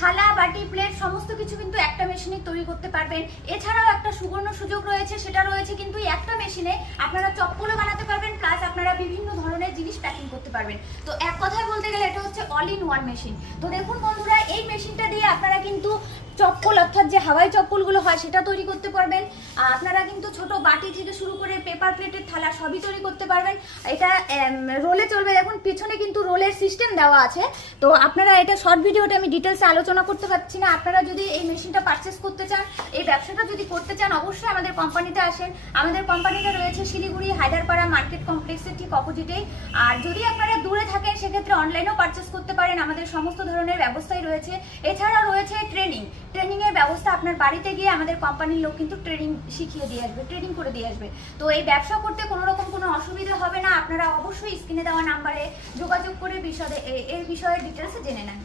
থালা বাটি প্লেট সমস্ত কিছু কিন্তু একটা মেশিনে তৈরি করতে পারবেন। এছাড়াও একটা সুবর্ণ সুযোগ রয়েছে, সেটা রয়েছে কিন্তু একটা মেশিনে আপনারা চপ্পলও বানাতে পারবেন, প্লাস আপনারা বিভিন্ন ধরনের জিনিস প্যাকিং করতে পারবেন। তো এক কথায় বলতে গেলে এটা হচ্ছে অল ইন ওয়ান মেশিন। তো দেখুন বন্ধুরা, এই মেশিনটা দিয়ে আপনারা কিন্তু চপ্পল অর্থাৎ যে হাওয়াই চপ্পলগুলো হয় সেটা তৈরি করতে পারবেন। আপনারা কিন্তু ছোট বাটি থেকে শুরু করে পেপার প্লেটের থালা সবই তৈরি করতে পারবেন। এটা রোলে চলবে, দেখুন পিছনে কিন্তু রোলের সিস্টেম দেওয়া আছে। তো আপনারা এটা শর্ট ভিডিওতে আমি ডিটেলসে আলোচনা করতে পারছি না। আপনারা যদি এই মেশিনটা পারচেস করতে চান, এই ব্যবসাটা যদি করতে চান, অবশ্যই আমাদের কোম্পানিতে আসেন। আমাদের কোম্পানিটা রয়েছে শিলিগুড়ি হায়দারপাড়া মার্কেট কমপ্লেক্সের ঠিক অপোজিটেই। আর যদি আপনারা দূরে থাকেন সেক্ষেত্রে অনলাইনেও পারচেস করতে পারেন, আমাদের সমস্ত ধরনের ব্যবস্থাই রয়েছে। এছাড়াও রয়েছে ট্রেনিংয়ের ব্যবস্থা। আপনার বাড়িতে গিয়ে আমাদের কোম্পানির লোক কিন্তু ট্রেনিং শিখিয়ে দিয়ে আসবে, ট্রেনিং করে দিয়ে আসবে। তো এই ব্যবসা করতে কোনো রকম কোনো অসুবিধা হবে না। আপনারা অবশ্যই স্ক্রিনে দেওয়া নাম্বারে যোগাযোগ করে এর বিষয়ে ডিটেলসে জেনে নেন।